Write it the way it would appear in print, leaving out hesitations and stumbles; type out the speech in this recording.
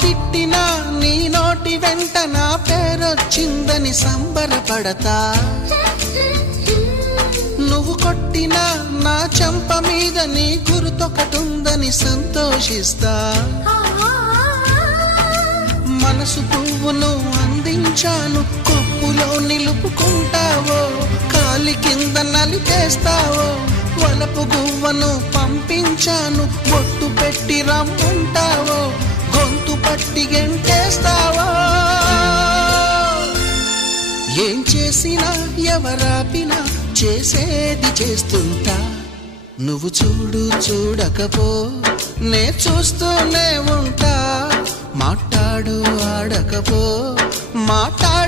తిట్టినా నీ నోటి వెంట నా పేరొచ్చిందని సంబరపడతా. నువ్వు కొట్టినా నా చెంప మీద నీ గుర్తొకటుందని సంతోషిస్తా. మనసు పువ్వును అందించాను, కొప్పులో నిలుపుకుంటావో, కాలి కింద నలిపేస్తావో. వలపు గువ్వను పంపించాను, బొట్టు పెట్టి రమ్మంటావో, గొంతు పట్టి గెంటేస్తావో. ఏం చేసినా ఎవరాపినా చేసేది చేస్తుంటా. నువ్వు చూడు చూడకపో నే చూస్తూనే ఉంటా. మాట్లాడు ఆడకపో మాట్లాడు